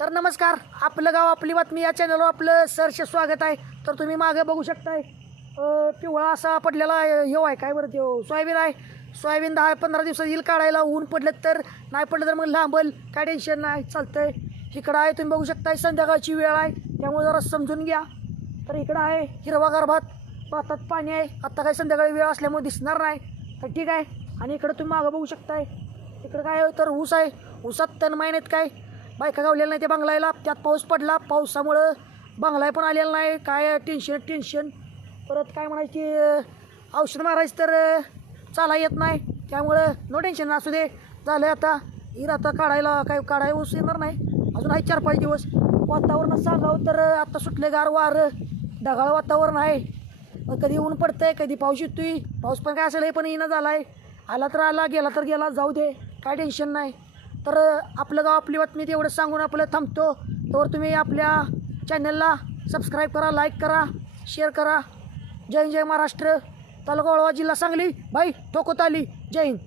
तर नमस्कार, आपलं गाव आपली बातमी या चॅनलवर आपलं सहर्ष स्वागत आहे. तर तुम्ही मागे बघू शकताय पिवळा असा पडलेला हे आहे काय बरं तो सोयाबीन आहे. सोयाबीन 10-15 दिवसात येईल काढायला. ऊन पडलं तर नाही पडलं तर मग लांबल, काय टेन्शन नाही, चालतंय. इकडं आहे तुम्ही बघू शकताय संध्याकाळची वेळ आहे त्यामुळे जरा समजून घ्या. तर इकडं आहे हिरवागार भातात पाणी आहे. आत्ता काही संध्याकाळी वेळ असल्यामुळे दिसणार नाही तर ठीक आहे. आणि इकडं तुम्ही मागं बघू शकताय इकडं काय तर ऊस आहे. ऊसात 3 महिन्यात काय बायका गावलेलं नाही ते बांगलायला. त्यात पाऊस पडला, पावसामुळं बांगलाय पण आलेला नाही. काय टेन्शन परत काय म्हणायची औषध मारायचं तर चाला येत नाही त्यामुळं नो टेन्शन असू दे. झालं आता हिर आता काढायला ऊस येणार नाही अजून आहे 4-5 दिवस. वातावरण सांगावं तर आता सुटले गार वारं, ढगाळ वातावरण आहे. कधी ऊन पडतंय कधी पाऊस येतोय. पाऊस पण काय असेल हे पण येणं झाला आहे. आला तर आला, गेला तर गेला, जाऊ दे, काय टेन्शन नाही. तर आपलं गाव आपली बातमी एवढं सांगून आपलं थांबतो. तर तुम्ही आपल्या चॅनलला सबस्क्राईब करा, लाईक करा, शेअर करा. जय हिंद, जय महाराष्ट्र. तालुका वाळवा, जिल्हा सांगली, भाई ठोकोत आली. जय हिंद.